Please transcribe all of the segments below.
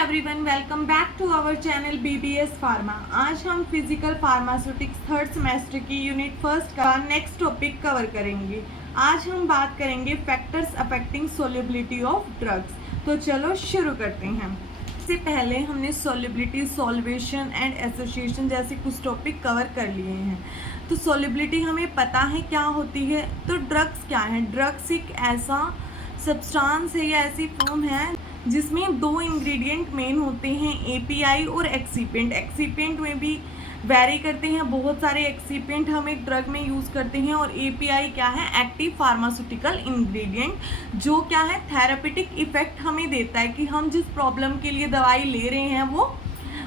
Everyone, welcome back to our channel BBS pharma. आज हम physical pharmaceutics third semester की unit first का next topic cover करेंगे। आज हम बात करेंगे factors affecting solubility of drugs. तो चलो शुरू करते हैं। इससे पहले हमने सोल्युबिलिटी, सॉल्वेशन एंड एसोसिएशन जैसे कुछ टॉपिक कवर कर लिए हैं। तो सोल्युबिलिटी हमें पता है क्या होती है। तो ड्रग्स क्या है? ड्रग्स एक ऐसा सब्सटेंस है या ऐसी फॉर्म है जिसमें दो इंग्रेडिएंट मेन होते हैं, एपीआई और एक्सीपिएंट। एक्सीपिएंट में भी वैरी करते हैं, बहुत सारे एक्सीपिएंट हम एक ड्रग में यूज़ करते हैं। और एपीआई क्या है? एक्टिव फार्मास्यूटिकल इंग्रेडिएंट, जो क्या है थेरापेटिक इफेक्ट हमें देता है कि हम जिस प्रॉब्लम के लिए दवाई ले रहे हैं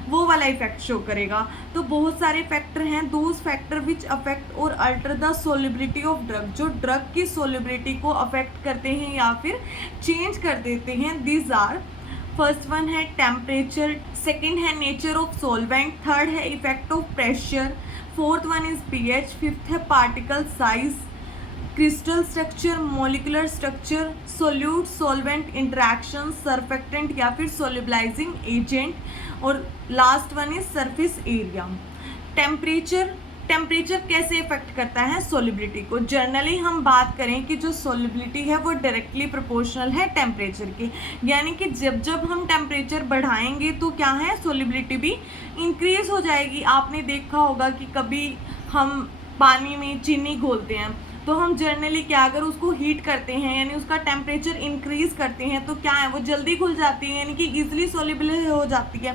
वो वाला इफेक्ट शो करेगा। तो बहुत सारे फैक्टर हैं, दोज फैक्टर विच अफेक्ट और alter the solubility of drug, जो ड्रग की सोल्युबिलिटी को अफेक्ट करते हैं या फिर चेंज कर देते हैं। दीज आर, फर्स्ट वन है टेम्परेचर, सेकंड है नेचर ऑफ सॉल्वेंट, थर्ड है effect of pressure, fourth one is pH, fifth है particle size, crystal structure, molecular structure, solute solvent interaction, surfactant या फिर सोल्युबलाइजिंग एजेंट, और last one is surface area. Temperature कैसे effect करता है solubility को? Generally हम बात करें कि जो सोल्युबिलिटी है वो डायरेक्टली प्रोपोर्शनल है टेम्परेचर के, यानी कि जब हम टेम्परेचर बढ़ाएंगे तो क्या है, सोल्युबिलिटी भी इंक्रीज हो जाएगी। आपने देखा होगा कि कभी हम पानी में चीनी घोलते हैं तो हम जनरली क्या, अगर उसको हीट करते हैं यानी उसका टेम्परेचर इंक्रीज करते हैं तो क्या है, वो जल्दी घुल जाती है, यानी कि इजीली सोल्युबल हो जाती है।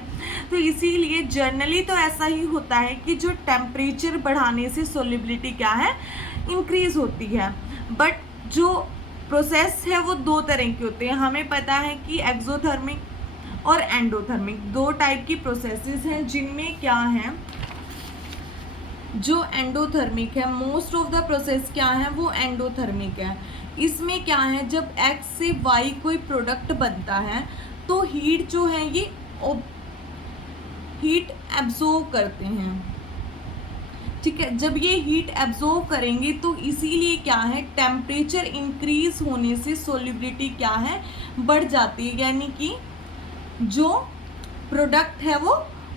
तो इसीलिए जनरली तो ऐसा ही होता है कि जो टेम्परेचर बढ़ाने से सोल्युबिलिटी क्या है, इंक्रीज होती है। बट जो प्रोसेस है वो दो तरह के होते हैं। हमें पता है कि एक्सोथर्मिक और एंडोथर्मिक दो टाइप की प्रोसेसेस हैं, जिनमें क्या है, जो एंडोथर्मिक है, मोस्ट ऑफ द प्रोसेस क्या है, वो एंडोथर्मिक है। इसमें क्या है, जब एक्स से वाई कोई प्रोडक्ट बनता है तो हीट जो है ये हीट एब्जॉर्व करते हैं, ठीक है। जब ये हीट एब्जॉर्व करेंगे तो इसीलिए क्या है, टेम्परेचर इंक्रीज होने से सोल्युबिलिटी क्या है, बढ़ जाती है, यानी कि जो प्रोडक्ट है वो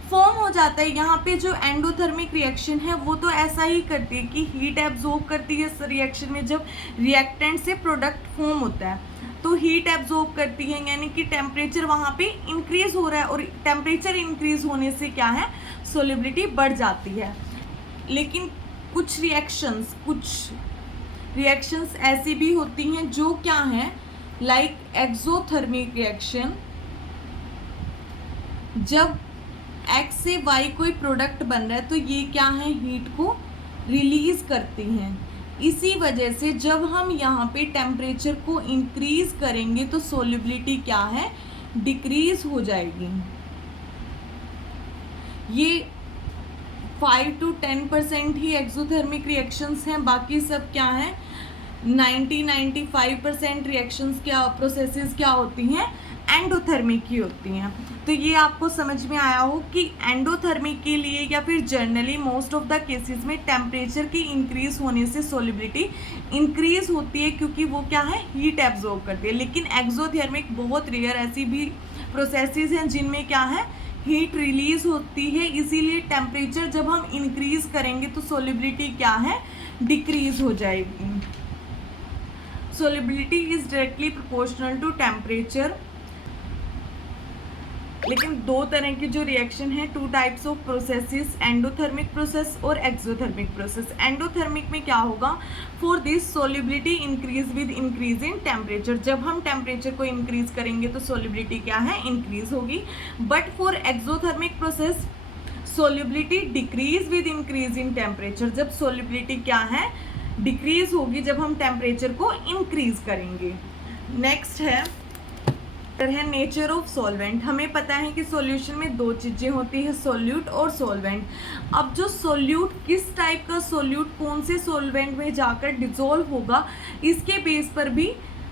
फॉर्म हो जाता है। यहाँ पे जो एंडोथर्मिक रिएक्शन है वो तो ऐसा ही करती है कि हीट एब्जॉर्ब करती है इस रिएक्शन में, जब रिएक्टेंट से प्रोडक्ट फॉर्म होता है तो हीट एब्जॉर्ब करती है, यानी कि टेम्परेचर वहाँ पे इंक्रीज हो रहा है, और टेम्परेचर इंक्रीज होने से क्या है, सोल्युबिलिटी बढ़ जाती है। लेकिन कुछ रिएक्शंस ऐसी भी होती हैं जो क्या है, लाइक एक्सोथर्मिक रिएक्शन, जब एक्स से वाई कोई प्रोडक्ट बन रहा है तो ये क्या है, हीट को रिलीज करती हैं। इसी वजह से जब हम यहाँ पे टेम्परेचर को इंक्रीज करेंगे तो सोल्युबिलिटी क्या है, डिक्रीज हो जाएगी। ये 5 to 10% ही एक्सोथर्मिक रिएक्शंस हैं, बाकी सब क्या है, 90-95% रिएक्शंस क्या, प्रोसेसेस क्या होती हैं, एंडोथर्मिक ही होती हैं। तो ये आपको समझ में आया हो कि एंडोथर्मिक के लिए या फिर generally most of the cases में टेम्परेचर की इंक्रीज होने से सोल्युबिलिटी इंक्रीज होती है, क्योंकि वो क्या है, हीट एब्जॉर्ब करती है। लेकिन एक्सोथर्मिक बहुत रेयर ऐसी भी प्रोसेसेस हैं जिनमें क्या है, हीट रिलीज होती है, इसीलिए टेम्परेचर जब हम इंक्रीज करेंगे तो सोल्युबिलिटी क्या है, डिक्रीज हो जाएगी। Solubility is directly proportional to temperature. लेकिन दो तरह की जो रिएक्शन है, two types of processes, endothermic process और एक्सोथर्मिक प्रोसेस। एंडोथर्मिक में क्या होगा, for this solubility increase with increase in temperature, जब हम टेम्परेचर को इंक्रीज करेंगे तो सोल्युबिलिटी क्या है, इंक्रीज होगी। But for exothermic process solubility decrease with increase in temperature, जब सोल्युबिलिटी क्या है, डिक्रीज होगी जब हम टेम्परेचर को इंक्रीज करेंगे। नेक्स्ट है नेचर ऑफ सॉल्वेंट। हमें पता है कि सॉल्यूशन में दो चीज़ें होती है, सोल्यूट और सॉल्वेंट। अब जो सोल्यूट, किस टाइप का सोल्यूट कौन से सॉल्वेंट में जाकर डिसॉल्व होगा, इसके बेस पर भी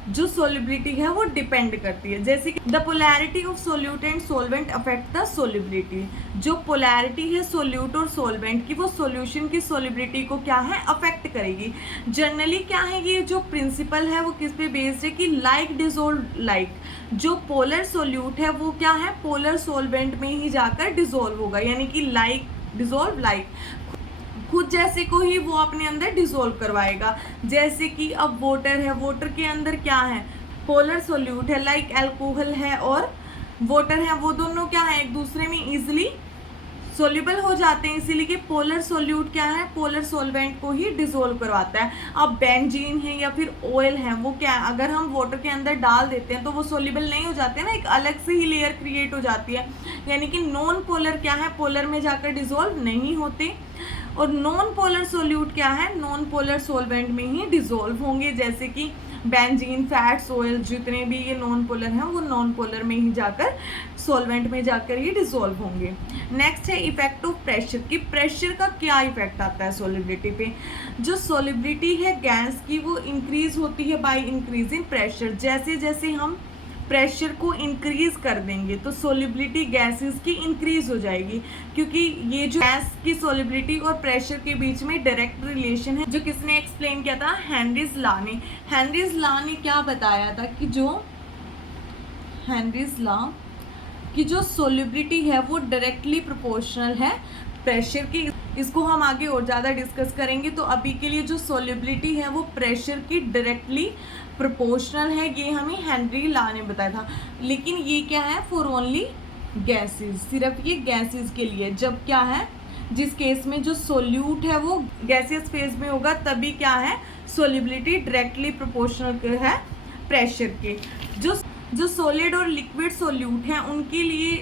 जो सोलिबिलिटी है वो डिपेंड करती है। जैसे कि the polarity of solute and solvent affect the solubility, जो पोलैरिटी है सोल्यूट और सोलवेंट की वो सॉल्यूशन की सोलिबिलिटी को क्या है अफेक्ट करेगी। जनरली क्या है ये जो प्रिंसिपल है वो किस पे बेस्ड है कि लाइक डिजोल्व लाइक, जो पोलर सोल्यूट है वो क्या है पोलर सोलवेंट में ही जाकर डिजोल्व होगा, यानी कि लाइक डिजोल्व लाइक, खुद जैसे को ही वो अपने अंदर डिसोल्व करवाएगा। जैसे कि अब वाटर है, वाटर के अंदर क्या है पोलर सोल्यूट है, लाइक अल्कोहल है और वाटर है, वो दोनों क्या है एक दूसरे में इजीली सोल्यूबल हो जाते हैं, इसीलिए कि पोलर सोल्यूट क्या है पोलर सोलवेंट को ही डिसोल्व करवाता है। अब बेंजीन है या फिर ऑयल है वो क्या है अगर हम वाटर के अंदर डाल देते हैं तो वो सोल्यूबल नहीं हो जाते ना, एक अलग से ही लेयर क्रिएट हो जाती है, यानी कि नॉन पोलर क्या है पोलर में जाकर डिसोल्व नहीं होते, और नॉन पोलर सोल्यूट क्या है नॉन पोलर सोलवेंट में ही डिसोल्व होंगे। जैसे कि बेंजीन, फैट्स, ऑयल जितने भी ये नॉन पोलर हैं वो नॉन पोलर में ही जाकर सॉल्वेंट में जाकर ही डिसोल्व होंगे। नेक्स्ट है इफेक्ट ऑफ प्रेशर, कि प्रेशर का क्या इफेक्ट आता है सोलिबिलिटी पे। जो सोलिबिलिटी है गैस की वो इंक्रीज होती है बाय इंक्रीजिंग प्रेशर, जैसे जैसे हम प्रेशर को इंक्रीज कर देंगे तो सोलिबिलिटी गैसेस की इंक्रीज हो जाएगी, क्योंकि ये जो गैस की सोलिबिलिटी और प्रेशर के बीच में डायरेक्ट रिलेशन है, जो किसने एक्सप्लेन किया था हेनरीज लॉ ने। हेनरीज लॉ ने क्या बताया था कि जो हेनरीज लॉ की जो सोलिबिलिटी है वो डायरेक्टली प्रोपोर्शनल है प्रेशर की। इसको हम आगे और ज़्यादा डिस्कस करेंगे, तो अभी के लिए जो सोलिबिलिटी है वो प्रेशर की डायरेक्टली प्रोपोर्शनल है, ये हमें हेनरी लॉ ने बताया था। लेकिन ये क्या है फॉर ओनली गैसेस, सिर्फ ये गैसेस के लिए। जब क्या है जिस केस में जो सोल्यूट है वो गैसियस फेज में होगा तभी क्या है सोलिबिलिटी डायरेक्टली प्रोपोर्शनल है प्रेशर के। जो सॉलिड और लिक्विड सोल्यूट हैं उनके लिए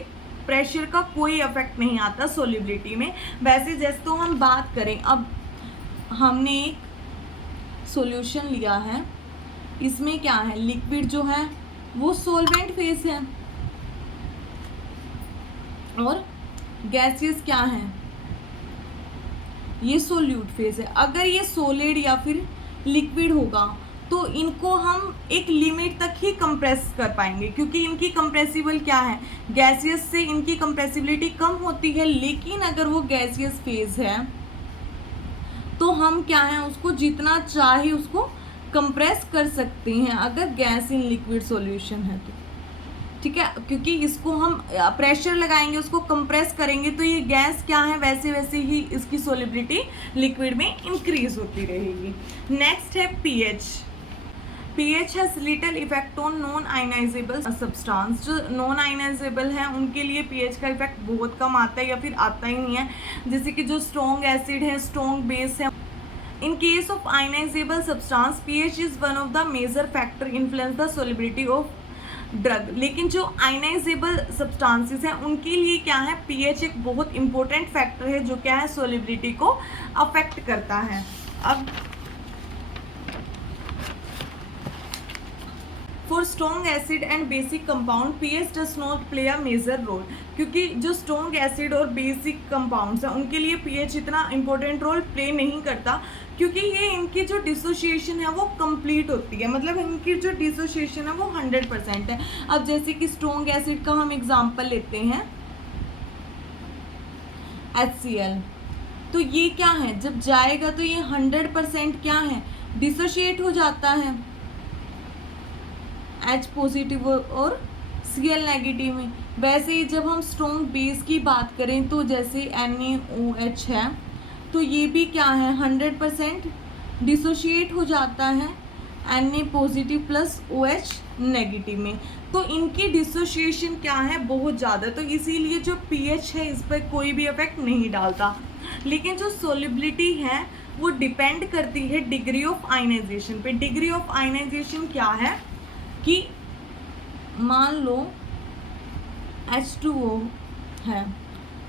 प्रेशर का कोई इफेक्ट नहीं आता सोलिबिलिटी में। वैसे जैसे तो हम बात करें, अब हमने एक सॉल्यूशन लिया है, इसमें क्या है लिक्विड जो है वो सॉल्वेंट फेज है और गैसियस क्या है ये सोल्यूट फेज है। अगर ये सॉलिड या फिर लिक्विड होगा तो इनको हम एक लिमिट तक ही कंप्रेस कर पाएंगे, क्योंकि इनकी कंप्रेसिबल क्या है गैसियस से इनकी कंप्रेसिबिलिटी कम होती है। लेकिन अगर वो गैसियस फेज है तो हम क्या है उसको जितना चाहे उसको कंप्रेस कर सकते हैं अगर गैस इन लिक्विड सॉल्यूशन है तो, ठीक है, क्योंकि इसको हम प्रेशर लगाएंगे उसको कंप्रेस करेंगे तो ये गैस क्या है वैसे वैसे ही इसकी सोलिबिलिटी लिक्विड में इंक्रीज होती रहेगी। नेक्स्ट है pH. PH has little effect on non ionizable substance. जो नॉन आयनाइजेबल हैं उनके लिए पीएच का इफेक्ट बहुत कम आता है या फिर आता ही नहीं है। जैसे कि जो स्ट्रॉन्ग एसिड है, स्ट्रॉन्ग बेस है, in case of ionizable substance pH is one of the major factor influence the solubility of drug। लेकिन जो आयनाइजेबल सब्सटेंसेस हैं उनके लिए क्या है pH एक बहुत इंपॉर्टेंट फैक्टर है जो क्या है सोलिबिलिटी को अफेक्ट करता है। अब for strong acid and basic compound pH does not play a major role, क्योंकि जो स्ट्रॉन्ग एसिड और बेसिक कंपाउंड्स हैं उनके लिए पीएच इतना इंपॉर्टेंट रोल प्ले नहीं करता, क्योंकि ये इनकी जो डिसोसिएशन है वो कंप्लीट होती है, मतलब इनकी जो डिसोसिएशन है वो 100% है। अब जैसे कि स्ट्रॉन्ग एसिड का हम एग्जांपल लेते हैं HCl, तो ये क्या है जब जाएगा तो ये 100% क्या है डिसोशिएट हो जाता है H पॉजिटिव और Cl नेगेटिव में। वैसे ही जब हम स्ट्रॉन्ग बेस की बात करें तो जैसे NaOH है तो ये भी क्या है 100% डिसोशिएट हो जाता है Na positive plus OH negative में। तो इनकी डिसोशिएशन क्या है बहुत ज़्यादा, तो इसीलिए जो pH है इस पर कोई भी इफेक्ट नहीं डालता। लेकिन जो सोलिबिलिटी है वो डिपेंड करती है डिग्री ऑफ आयनाइजेशन पे। डिग्री ऑफ आयनाइजेशन क्या है कि मान लो H2O है,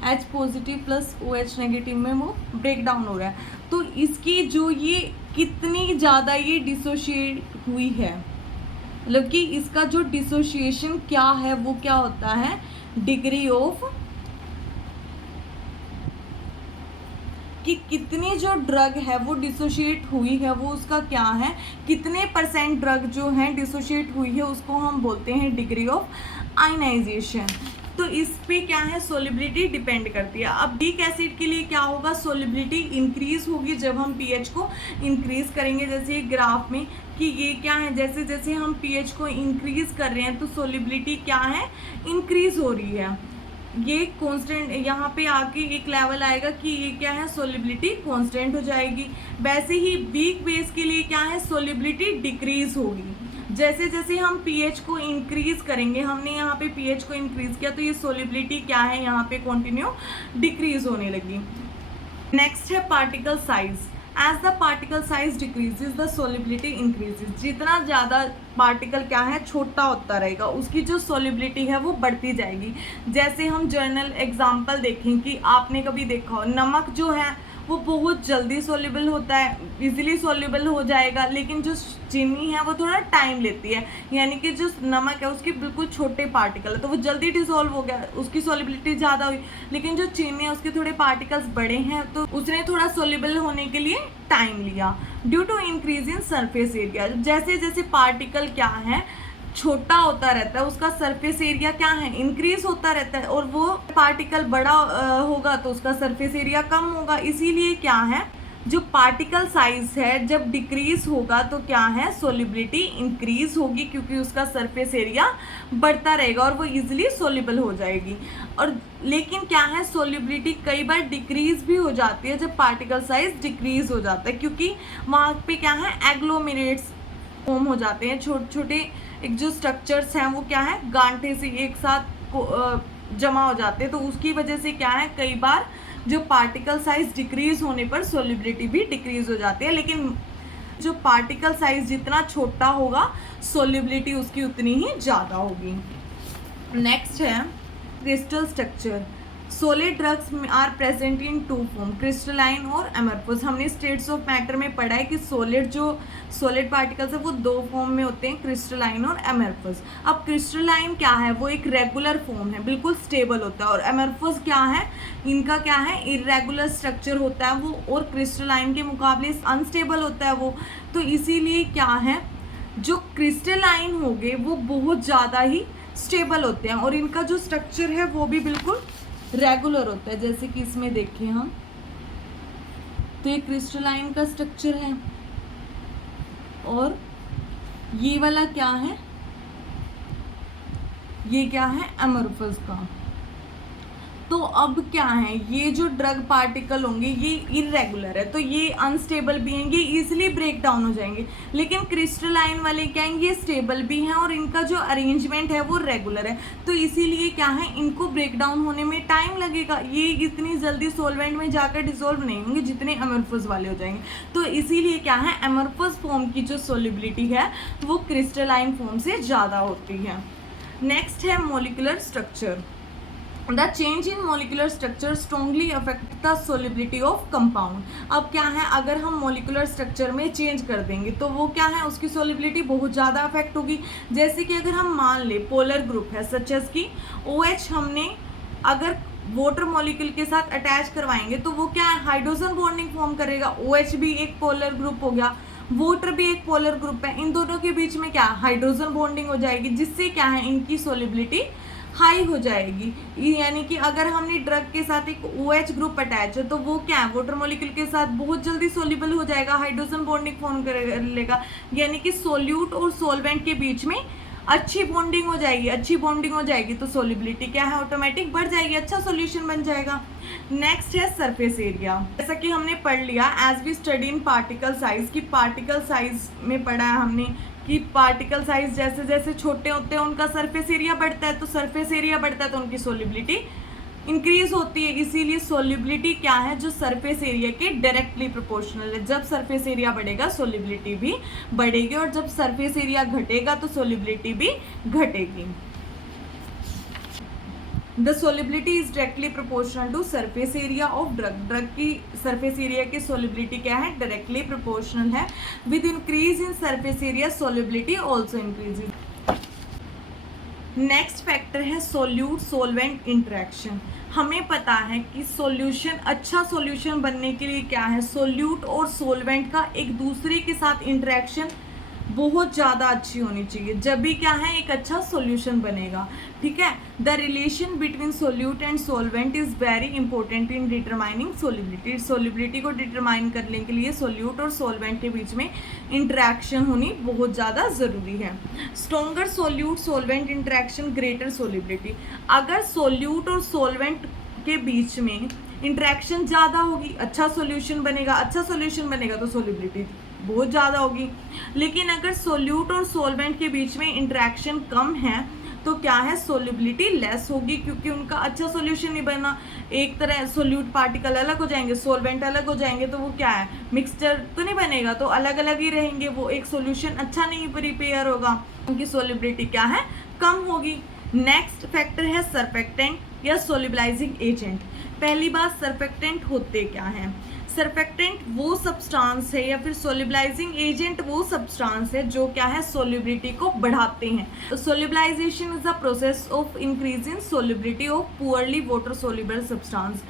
H positive plus OH negative में वो ब्रेक डाउन हो रहा है, तो इसकी जो ये कितनी ज़्यादा ये डिसोशिएट हुई है, मतलब कि इसका जो डिसोशिएशन क्या है वो क्या होता है डिग्री ऑफ कि कितनी जो ड्रग है वो डिसोशिएट हुई है, वो उसका क्या है, कितने % ड्रग जो है डिसोशिएट हुई है, उसको हम बोलते हैं डिग्री ऑफ आयनाइजेशन। तो इस पे क्या है, सोलिबिलिटी डिपेंड करती है। अब वीक एसिड के लिए क्या होगा, सोलिबिलिटी इंक्रीज होगी जब हम पीएच को इंक्रीज करेंगे। जैसे ये ग्राफ में कि ये क्या है, जैसे जैसे हम पीएच को इंक्रीज कर रहे हैं तो सोलिबिलिटी क्या है, इंक्रीज हो रही है। ये कांस्टेंट यहाँ पे आके एक लेवल आएगा कि ये क्या है, सोलिबिलिटी कांस्टेंट हो जाएगी। वैसे ही वीक बेस के लिए क्या है, सोलिबिलिटी डिक्रीज होगी। जैसे जैसे हम पीएच को इंक्रीज करेंगे, हमने यहाँ पे पीएच को इंक्रीज किया तो ये सोलिबिलिटी क्या है, यहाँ पे कंटिन्यू डिक्रीज होने लगी। नेक्स्ट है particle size. As the particle size decreases the solubility increases. जितना ज़्यादा पार्टिकल क्या है, छोटा होता रहेगा, उसकी जो सोलिबिलिटी है वो बढ़ती जाएगी। जैसे हम जर्नल एग्जाम्पल देखें कि आपने कभी देखा हो, नमक जो है वो बहुत जल्दी सोल्यूबल होता है, इजीली सोल्यूबल हो जाएगा, लेकिन जो चीनी है वो थोड़ा टाइम लेती है। यानी कि जो नमक है उसके बिल्कुल छोटे पार्टिकल है तो वो जल्दी डिसॉल्व हो गया, उसकी सोल्यूबिलिटी ज़्यादा हुई, लेकिन जो चीनी है उसके थोड़े पार्टिकल्स बड़े हैं तो उसने थोड़ा सोल्यूबल होने के लिए टाइम लिया। Due to increase in surface area, जैसे जैसे पार्टिकल क्या है छोटा होता रहता है, उसका सरफेस एरिया क्या है, इंक्रीज होता रहता है, और वो पार्टिकल बड़ा होगा तो उसका सरफेस एरिया कम होगा। इसीलिए क्या है, जो पार्टिकल साइज है जब डिक्रीज होगा तो क्या है, सोलिबिलिटी इंक्रीज होगी, क्योंकि उसका सरफेस एरिया बढ़ता रहेगा और वो इजीली सोल्यूबल हो जाएगी। और लेकिन क्या है, सोलिबिलिटी कई बार डिक्रीज भी हो जाती है जब पार्टिकल साइज डिक्रीज हो जाता है, क्योंकि वहाँ पे क्या है, एग्लोमेरेट्स फॉर्म हो जाते हैं, छोटे छोटे एक जो स्ट्रक्चर्स हैं वो क्या है, गांठे से एक साथ जमा हो जाते हैं, तो उसकी वजह से क्या है, कई बार जो पार्टिकल साइज डिक्रीज होने पर सोलिबिलिटी भी डिक्रीज हो जाती है। लेकिन जो पार्टिकल साइज जितना छोटा होगा सोलिबिलिटी उसकी उतनी ही ज़्यादा होगी। नेक्स्ट है crystal structure. Solid drugs are present in two form, crystalline और एमरफस। हमने स्टेट्स ऑफ मैटर में पढ़ा है कि सोलिड पार्टिकल्स है वो दो फॉर्म में होते हैं, क्रिस्टलाइन और एमरफस। अब क्रिस्टलाइन क्या है, वो एक रेगुलर फॉर्म है, बिल्कुल स्टेबल होता है, और एमरफस क्या है, इनका क्या है, इरेगुलर स्ट्रक्चर होता है वो, और क्रिस्टलाइन के मुकाबले अनस्टेबल होता है वो। तो इसीलिए क्या है, जो क्रिस्टलाइन होंगे वो बहुत ज़्यादा ही स्टेबल होते हैं, और इनका जो स्ट्रक्चर है वो भी बिल्कुल रेगुलर होता है। जैसे कि इसमें देखें हम, तो ये क्रिस्टलाइन का स्ट्रक्चर है, और ये वाला क्या है, ये क्या है, एमरफस का। तो अब क्या है, ये जो ड्रग पार्टिकल होंगे ये इरेगुलर है, तो ये अनस्टेबल भी हैं, ये इजीली ब्रेक डाउन हो जाएंगे। लेकिन क्रिस्टलाइन वाले क्या हैं, ये स्टेबल भी हैं, और इनका जो अरेंजमेंट है वो रेगुलर है, तो इसीलिए क्या है, इनको ब्रेक डाउन होने में टाइम लगेगा, ये इतनी जल्दी सोलवेंट में जाकर डिसॉल्व नहीं होंगे जितने एमरफस वाले हो जाएंगे। तो इसीलिए क्या है, एमरफस फॉर्म की जो सोलिबिलिटी है वो क्रिस्टलाइन फॉर्म से ज़्यादा होती है। नेक्स्ट है molecular structure. The change in molecular structure strongly affect the solubility of compound। अब क्या है, अगर हम molecular structure में चेंज कर देंगे तो वो क्या है, उसकी solubility बहुत ज़्यादा अफेक्ट होगी। जैसे कि अगर हम मान ले पोलर ग्रुप है, सच एज कि OH हमने अगर वाटर मॉलिक्यूल के साथ अटैच करवाएंगे तो वो क्या है, हाइड्रोजन बॉन्डिंग फॉर्म करेगा। OH भी एक पोलर ग्रुप हो गया, वाटर भी एक पोलर ग्रुप है, इन दोनों के बीच में क्या हाइड्रोजन बॉन्डिंग हो जाएगी, जिससे क्या है, इनकी सोलिबिलिटी हाई हो जाएगी। यानी कि अगर हमने ड्रग के साथ एक OH ग्रुप अटैच है तो वो क्या है, वाटर मॉलिक्यूल के साथ बहुत जल्दी सोल्यूबल हो जाएगा, हाइड्रोजन बॉन्डिंग फॉर्म कर लेगा, यानी कि सोल्यूट और सोलवेंट के बीच में अच्छी बॉन्डिंग हो जाएगी। अच्छी बॉन्डिंग हो जाएगी तो सोलिबिलिटी क्या है, ऑटोमेटिक बढ़ जाएगी, अच्छा सॉल्यूशन बन जाएगा। नेक्स्ट है सरफेस एरिया। जैसा कि हमने पढ़ लिया as we study in particle size, की पार्टिकल साइज में पढ़ा है हमने कि पार्टिकल साइज जैसे जैसे छोटे होते हैं उनका सरफेस एरिया बढ़ता है, तो सरफेस एरिया बढ़ता है तो उनकी सोलिबिलिटी इंक्रीज होती है। इसीलिए सोलिबिलिटी क्या है, जो सरफेस एरिया के डायरेक्टली प्रोपोर्शनल है। जब सरफेस एरिया बढ़ेगा सोलिबिलिटी भी बढ़ेगी, और जब सरफेस एरिया घटेगा तो सोलिबिलिटी भी घटेगी। The solubility is directly proportional to surface area of drug. Drug की सरफेस एरिया की सोलिबिलिटी क्या है, डायरेक्टली प्रोपोर्शनल है। With increase in surface area solubility also increases. Next factor है सोल्यूट सोलवेंट इंटरेक्शन। हमें पता है कि सॉल्यूशन, अच्छा सॉल्यूशन बनने के लिए क्या है, सोल्यूट और सोलवेंट का एक दूसरे के साथ इंटरेक्शन बहुत ज़्यादा अच्छी होनी चाहिए, जब भी क्या है एक अच्छा सॉल्यूशन बनेगा। ठीक है, the relation between solute and solvent is very important in determining solubility. Solubility को डिटरमाइन करने के लिए सोल्यूट और सोलवेंट के बीच में इंटरेक्शन होनी बहुत ज़्यादा ज़रूरी है। Stronger solute solvent interaction, greater solubility. अगर सोल्यूट और सोलवेंट के बीच में इंटरेक्शन ज़्यादा होगी, अच्छा सॉल्यूशन बनेगा, अच्छा सॉल्यूशन बनेगा तो सोलिबिलिटी बहुत ज़्यादा होगी। लेकिन अगर सोल्यूट और सोलवेंट के बीच में इंटरेक्शन कम है तो क्या है, सोलिबिलिटी लेस होगी, क्योंकि उनका अच्छा सॉल्यूशन नहीं बना। एक तरह सोल्यूट पार्टिकल अलग हो जाएंगे, सोलवेंट अलग हो जाएंगे, तो वो क्या है, मिक्सचर तो नहीं बनेगा, तो अलग अलग ही रहेंगे, वो एक सॉल्यूशन अच्छा नहीं प्रिपेयर होगा, उनकी सोलिबिलिटी क्या है, कम होगी। नेक्स्ट फैक्टर है सरफेक्टेंट या सोलिबलाइजिंग एजेंट। पहली बात, सरफेक्टेंट होते क्या हैं। सरफेक्टेंट वो सब्सटेंस है या फिर सोलिबलाइजिंग एजेंट वो सब्सटेंस है जो क्या है, सोलिबिलिटी को बढ़ाते हैं। Solubilization is a process of increase in solubility of poorly water soluble substance.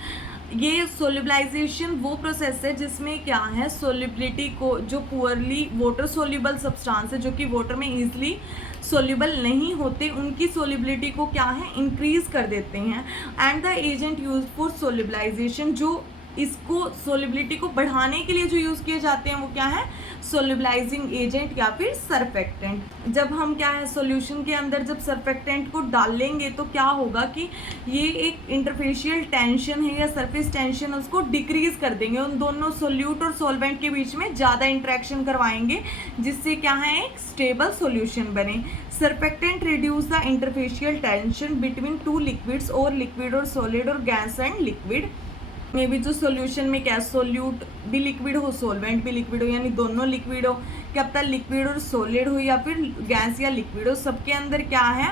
ये सोलिबलाइजेशन वो प्रोसेस है जिसमें क्या है, सोलिबिलिटी को, जो पुअरली वाटर सोल्यूबल सब्सटेंस है जो कि वाटर में ईजिली सोल्यूबल नहीं होते, उनकी सोलिबिलिटी को क्या है, इंक्रीज कर देते हैं। And the agent use for solubilization, जो इसको सोलिबिलिटी को बढ़ाने के लिए जो यूज़ किए जाते हैं वो क्या है, सोलिबलाइजिंग एजेंट या फिर सरफेक्टेंट। जब हम क्या है सॉल्यूशन के अंदर जब सरफेक्टेंट को डालेंगे तो क्या होगा कि ये एक इंटरफेशियल टेंशन है या सरफेस टेंशन, उसको डिक्रीज कर देंगे, उन दोनों सोल्यूट और सॉल्वेंट के बीच में ज़्यादा इंटरेक्शन करवाएंगे, जिससे क्या है एक स्टेबल सॉल्यूशन बने। Surfactant reduce the interfacial tension between two liquids और लिक्विड और सॉलिड और गैस एंड लिक्विड में भी, जो सॉल्यूशन में क्या सोल्यूट भी लिक्विड हो, सोलवेंट भी लिक्विड हो, यानी दोनों लिक्विड हो, क्या पता लिक्विड और सॉलिड हो या फिर गैस या लिक्विड हो, सबके अंदर क्या है,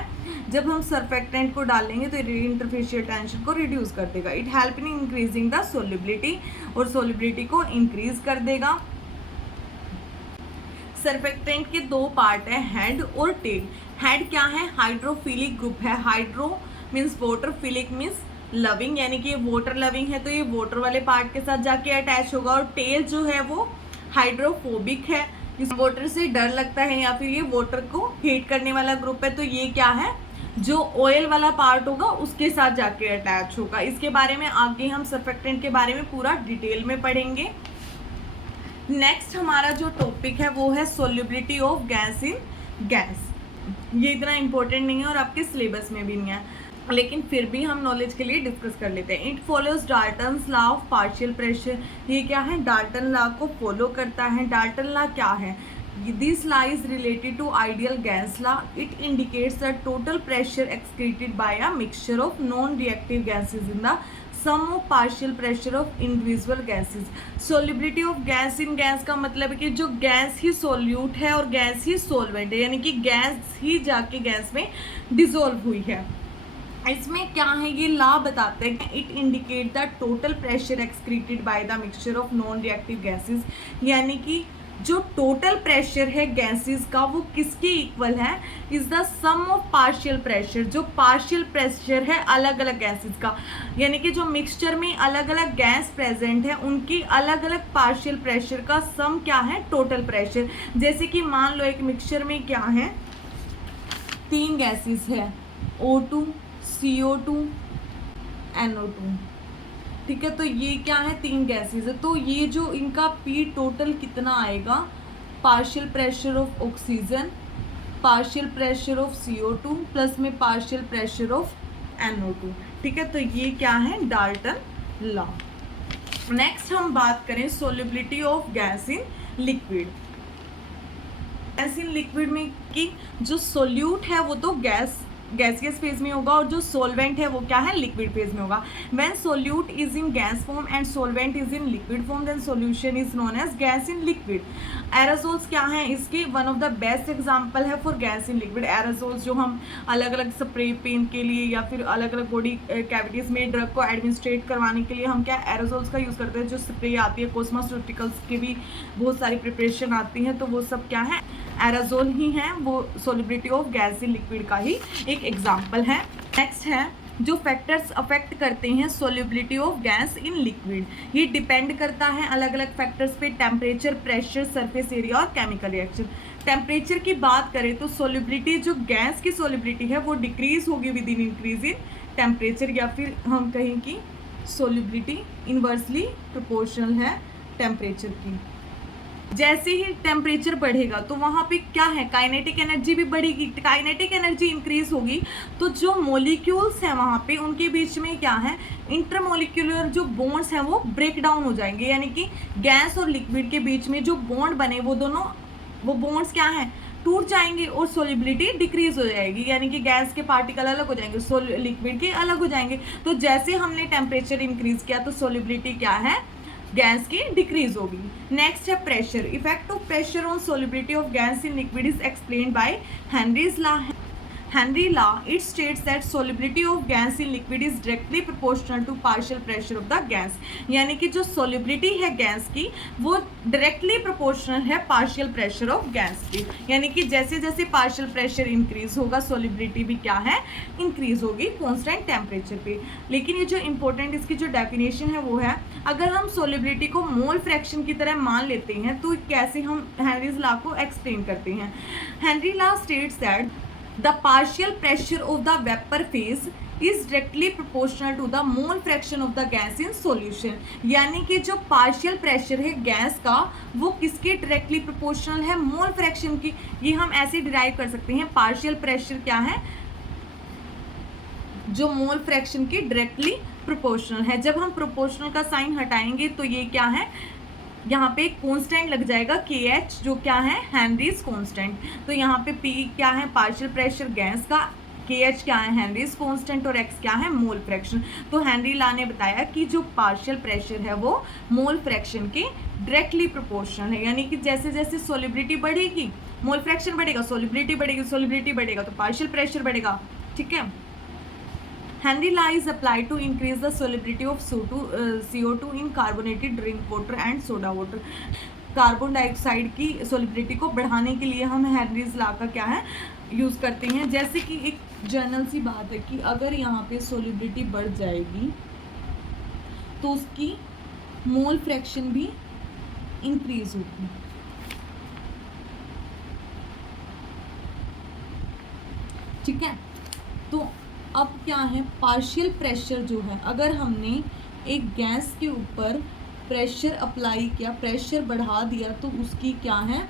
जब हम सरफेक्टेंट को डालेंगे तो इंटरफेशियल टेंशन को रिड्यूस कर देगा। It help in increasing the solubility, और सोलिबिलिटी को इंक्रीज कर देगा। सरफेक्टेंट के दो पार्ट है, हेड और टेल। हेड क्या है, हाइड्रोफिलिक ग्रुप है, hydro means water, philic means loving, यानी कि ये वाटर लविंग है तो ये वाटर वाले पार्ट के साथ जाके अटैच होगा। और टेल जो है वो हाइड्रोफोबिक है, इस वाटर से डर लगता है या फिर ये वाटर को हीट करने वाला ग्रुप है, तो ये क्या है, जो ऑयल वाला पार्ट होगा उसके साथ जाके अटैच होगा। इसके बारे में आगे हम सरफेक्टेंट के बारे में पूरा डिटेल में पढ़ेंगे। नेक्स्ट हमारा जो टॉपिक है वो है solubility of gas in gas. ये इतना इंपॉर्टेंट नहीं है और आपके सिलेबस में भी नहीं है, लेकिन फिर भी हम नॉलेज के लिए डिस्कस कर लेते हैं। It follows Dalton's law of partial pressure. ये क्या है, डाल्टन लॉ को फॉलो करता है। डाल्टन लॉ क्या है, this law is related to ideal gas law. It indicates the total pressure excreted by a mixture of non reactive gases in the sum of partial pressure of individual gases. Solubility of gas in gas का मतलब है कि जो gas ही solute है और gas ही solvent है, यानी कि गैस ही जाके गैस में डिजोल्व हुई है। इसमें क्या है, ये लॉ बताते हैं कि it indicate the total pressure excreted by the mixture of non reactive gases, यानी कि जो टोटल प्रेशर है गैसेस का वो किसके इक्वल है, is the sum of partial pressure, जो पार्शियल प्रेशर है अलग अलग गैसेस का, यानी कि जो मिक्सचर में अलग अलग गैस प्रेजेंट है उनकी अलग अलग पार्शियल प्रेशर का सम क्या है, टोटल प्रेशर। जैसे कि मान लो एक मिक्सचर में क्या है, 3 गैसेस है, O2, CO2, NO2, ठीक है, तो ये क्या है, 3 गैसेस है, तो ये जो इनका P टोटल कितना आएगा, partial pressure of oxygen, partial pressure of CO2 plus में पार्शियल प्रेशर ऑफ NO2, ठीक है, तो ये क्या है, डाल्टन लॉ। नेक्स्ट हम बात करें solubility of gas in liquid. Gas in liquid में कि जो सोल्यूट है वो तो गैसियस फेज में होगा और जो सोलवेंट है वो क्या है, लिक्विड फेज में होगा। When solute is in gas form and solvent is in liquid form then solution is known as gas in liquid. Aerosols क्या है इसके, one of the best example है for gas in liquid. Aerosols जो हम अलग अलग spray pen के लिए या फिर अलग अलग बॉडी कैविटीज़ में ड्रग को एडमिनिस्ट्रेट करवाने के लिए हम क्या एरोसोल्स का यूज़ करते हैं। जो स्प्रे आती है, कॉस्मेटिकल्स की भी बहुत सारी प्रिपरेशन आती हैं, तो वो सब क्या है एराजोल ही है, वो solubility of gas in liquid का ही एक एग्जाम्पल है। नेक्स्ट है जो फैक्टर्स अफेक्ट करते हैं solubility of gas in liquid, ये डिपेंड करता है अलग अलग फैक्टर्स पे, टेम्परेचर, प्रेशर, सरफेस एरिया और केमिकल रिएक्शन। टेम्परेचर की बात करें तो सोलिबिलिटी, जो गैस की सोलिबिलिटी है वो डिक्रीज होगी with in increase in temperature, या फिर हम कहें कि सोलिबिलिटी इन्वर्सली प्रोपोर्शनल है टेम्परेचर की। जैसे ही टेम्परेचर बढ़ेगा तो वहाँ पे क्या है, काइनेटिक एनर्जी भी बढ़ेगी। काइनेटिक एनर्जी इंक्रीज होगी तो जो मॉलिक्यूल्स हैं वहाँ पे उनके बीच में क्या है, इंटरमोलिक्यूलर जो बॉन्ड्स हैं वो ब्रेक डाउन हो जाएंगे, यानी कि गैस और लिक्विड के बीच में जो बॉन्ड बने वो दोनों, वो बॉन्ड्स क्या हैं, टूट जाएंगे और सोलिबिलिटी डिक्रीज हो जाएगी, यानी कि गैस के पार्टिकल अलग हो जाएंगे, लिक्विड के अलग हो जाएंगे। तो जैसे हमने टेम्परेचर इंक्रीज किया तो सोलिबिलिटी क्या है, गैस की डिक्रीज होगी। नेक्स्ट है pressure. Effect of pressure on solubility of gas in liquid is explained bye Henry's law. Henry law, it states that solubility of gas in liquid is directly proportional to partial pressure of the gas। यानी कि जो solubility है gas की वो directly proportional है partial pressure of gas की, यानी कि जैसे जैसे partial pressure increase होगा solubility भी क्या है, increase होगी constant temperature पे। लेकिन ये जो important इसकी जो definition है वो है, अगर हम solubility को मोल फ्रैक्शन की तरह मान लेते हैं तो कैसे हम हेनरीज लॉ को एक्सप्लेन करते हैं। Henry law states that the partial pressure of the vapor phase is directly proportional to the mole fraction of the gas in solution। यानी कि जो partial pressure है गैस का वो किसके directly proportional है, मोल फ्रैक्शन की। ये हम ऐसे डिराइव कर सकते हैं, partial pressure क्या है, जो मोल फ्रैक्शन की डायरेक्टली प्रोपोर्शनल है। जब हम प्रोपोर्शनल का साइन हटाएंगे तो ये क्या है, यहाँ पे कांस्टेंट लग जाएगा KH, जो क्या है, हेनरीज कांस्टेंट। तो यहाँ पे P क्या है, पार्शियल प्रेशर गैस का, KH क्या है, हेनरीज कांस्टेंट, और X क्या है, मोल फ्रैक्शन। तो हेनरी लॉ ने बताया कि जो पार्शियल प्रेशर है वो मोल फ्रैक्शन के डायरेक्टली प्रोपोर्शनल है, यानी कि जैसे जैसे सोलिबिलिटी बढ़ेगी मोल फ्रैक्शन बढ़ेगा, सोलिबिलिटी बढ़ेगी, सोलिबिलिटी बढ़ेगा तो पार्शियल प्रेशर बढ़ेगा। ठीक है। Henry law is applied to increase the solubility of CO2 in carbonated drink water and soda water। Carbon dioxide की सोलिबिलिटी को बढ़ाने के लिए हम हेनरीज लॉ का क्या है, यूज़ करते हैं। जैसे कि एक जनरल सी बात है कि अगर यहाँ पे सोलिबिलिटी बढ़ जाएगी तो उसकी मोल फ्रैक्शन भी इंक्रीज होगी। ठीक है। तो अब क्या है, पार्शियल प्रेशर जो है, अगर हमने एक गैस के ऊपर प्रेशर अप्लाई किया, प्रेशर बढ़ा दिया तो उसकी क्या है,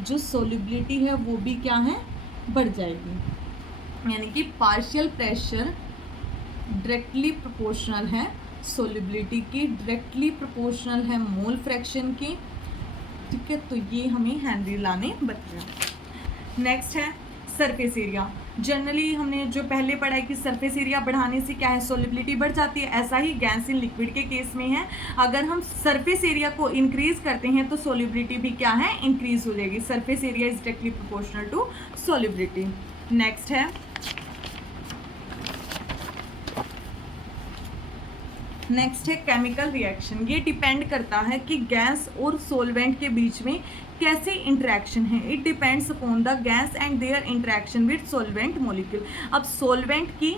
जो सोलिबिलिटी है वो भी क्या है, बढ़ जाएगी। यानी कि पार्शियल प्रेशर डायरेक्टली प्रोपोर्शनल है सोलिबिलिटी की, डायरेक्टली प्रोपोर्शनल है मोल फ्रैक्शन की। ठीक है। तो ये हमें हेनरी लॉ ने बताया। नेक्स्ट है सरफेस एरिया। जनरली हमने जो पहले पढ़ा है कि सरफेस एरिया बढ़ाने से क्या है, सोलिबिलिटी बढ़ जाती है। ऐसा ही गैस इन लिक्विड के केस में है, अगर हम सरफेस एरिया को इंक्रीज करते हैं तो सोलिबिलिटी भी क्या है, इंक्रीज हो जाएगी। Surface area is directly proportional to solubility. Next है केमिकल रिएक्शन। ये डिपेंड करता है कि गैस और सोलवेंट के बीच में कैसे इंटरेक्शन है। It depends upon the gas and there interaction with solvent molecule. अब सोलवेंट की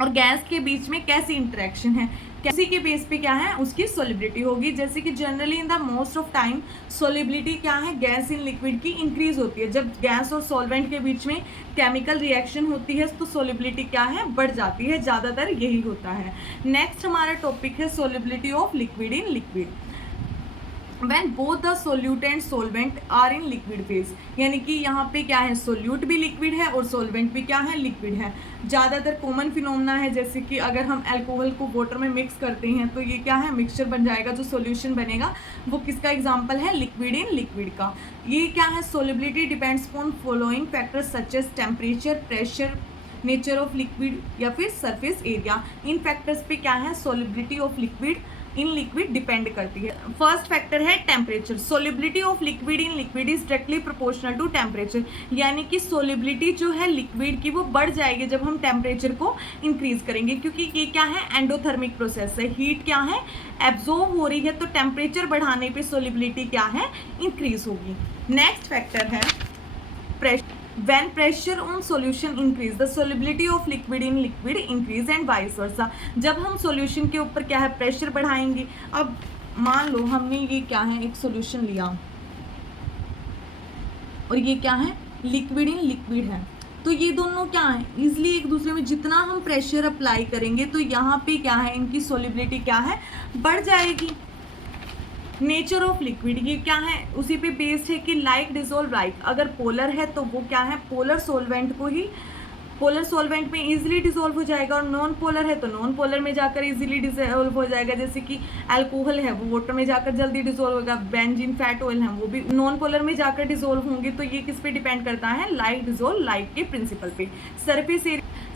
और गैस के बीच में कैसी इंटरेक्शन है, कैसी के बेस पे क्या है, उसकी सोलिबिलिटी होगी। जैसे कि generally in the most of time solubility क्या है, गैस इन लिक्विड की इंक्रीज होती है। जब गैस और सॉल्वेंट के बीच में केमिकल रिएक्शन होती है तो सोलिबिलिटी क्या है, बढ़ जाती है। ज़्यादातर यही होता है। नेक्स्ट हमारा टॉपिक है solubility of liquid in liquid. when both the solute and solvent are in liquid phase, यानी कि यहाँ पे क्या है, सोल्यूट भी लिक्विड है और सोलवेंट भी क्या है, लिक्विड है। ज़्यादातर कॉमन फिनोमेना है, जैसे कि अगर हम अल्कोहल को वाटर में मिक्स करते हैं तो ये क्या है, मिक्सचर बन जाएगा। जो सॉल्यूशन बनेगा वो किसका एग्जांपल है, लिक्विड इन लिक्विड का। ये क्या है, solubility depends on following factors such as temperature, pressure, nature of liquid या फिर सरफेस एरिया। इन फैक्टर्स पे क्या है, solubility of liquid in liquid depend करती है। फर्स्ट फैक्टर है temperature. Solubility of liquid in liquid is directly proportional to temperature, यानी कि सोलिबिलिटी जो है लिक्विड की वो बढ़ जाएगी जब हम टेम्परेचर को इंक्रीज करेंगे, क्योंकि ये क्या है, एंडोथर्मिक प्रोसेस है। हीट क्या है, एब्जॉर्ब हो रही है, तो टेम्परेचर बढ़ाने पे सोलिबिलिटी क्या है, इंक्रीज होगी। नेक्स्ट फैक्टर है when pressure on solution increase the solubility of liquid in liquid increase and vice versa। जब हम solution के ऊपर क्या है प्रेशर बढ़ाएंगे, अब मान लो हमने ये क्या है एक solution लिया और ये क्या है लिक्विड इन लिक्विड है, तो ये दोनों क्या है इजिली एक दूसरे में जितना हम प्रेशर अप्लाई करेंगे तो यहाँ पे क्या है इनकी सोलिबिलिटी क्या है बढ़ जाएगी। नेचर ऑफ लिक्विड ये क्या है उसी पे बेस्ड है कि लाइक डिसोल्व लाइक, अगर पोलर है तो वो क्या है पोलर सोलवेंट को ही पोलर सोलवेंट में इजीली डिसोल्व हो जाएगा, और नॉन पोलर है तो नॉन पोलर में जाकर इजीली डिसोल्व हो जाएगा। जैसे कि अल्कोहल है वो वाटर में जाकर जल्दी डिसोल्व होगा, बेंजीन फैट ऑयल है वो भी नॉन पोलर में जाकर डिसोल्व होंगे। तो ये किस पे डिपेंड करता है लाइक डिसोल्व लाइक के प्रिंसिपल पे।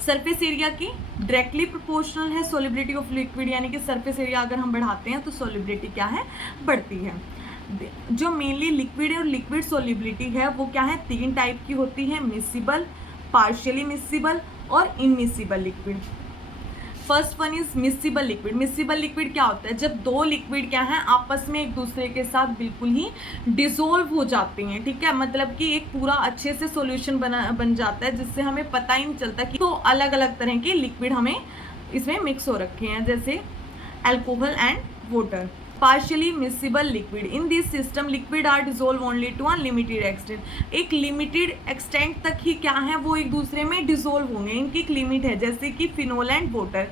सरफेस एरिया की डायरेक्टली प्रोपोर्शनल है सोलिबिलिटी ऑफ लिक्विड, यानी कि सरफेस एरिया अगर हम बढ़ाते हैं तो सोलिबिलिटी क्या है बढ़ती है। जो मेनली लिक्विड और लिक्विड सोलिबिलिटी है वो क्या है तीन टाइप की होती है, मिसिबल, पार्शियली मिसिबल और immiscible liquid. First one is miscible liquid. Miscible liquid क्या होता है जब दो लिक्विड क्या है आपस में एक दूसरे के साथ बिल्कुल ही डिसोल्व हो जाते हैं, ठीक है, मतलब कि एक पूरा अच्छे से सॉल्यूशन बन जाता है जिससे हमें पता ही नहीं चलता कि तो अलग अलग तरह के लिक्विड हमें इसमें मिक्स हो रखे हैं, जैसे alcohol and water. Partially miscible liquid in this system liquid are dissolve only to a limited extent. एक लिमिटेड एक्सटेंट तक ही क्या है वो एक दूसरे में डिसोल्व होंगे, इनकी एक लिमिट है, जैसे कि phenol and water.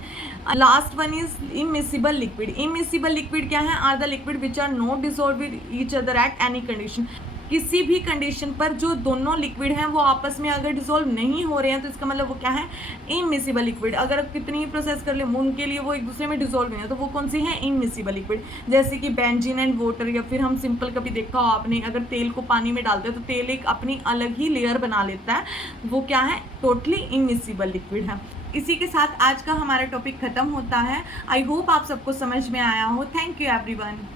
Last one is immiscible liquid. Immiscible liquid क्या है are the liquid which are not dissolve with each other at any condition. किसी भी कंडीशन पर जो दोनों लिक्विड हैं वो आपस में अगर डिसोल्व नहीं हो रहे हैं तो इसका मतलब वो क्या है इमिसिबल लिक्विड। अगर आप कितनी ही प्रोसेस कर ले उनके लिए वो एक दूसरे में डिसोल्व नहीं है तो वो कौन सी है इमिसिबल लिक्विड। जैसे कि बेंजीन एंड वाटर, या फिर हम सिंपल कभी देखा हो आपने अगर तेल को पानी में डालते हैं तो तेल एक अपनी अलग ही लेयर बना लेता है, वो क्या है टोटली इमिसिबल लिक्विड है। इसी के साथ आज का हमारा टॉपिक खत्म होता है। आई होप आप सबको समझ में आया हो। Thank you everyone.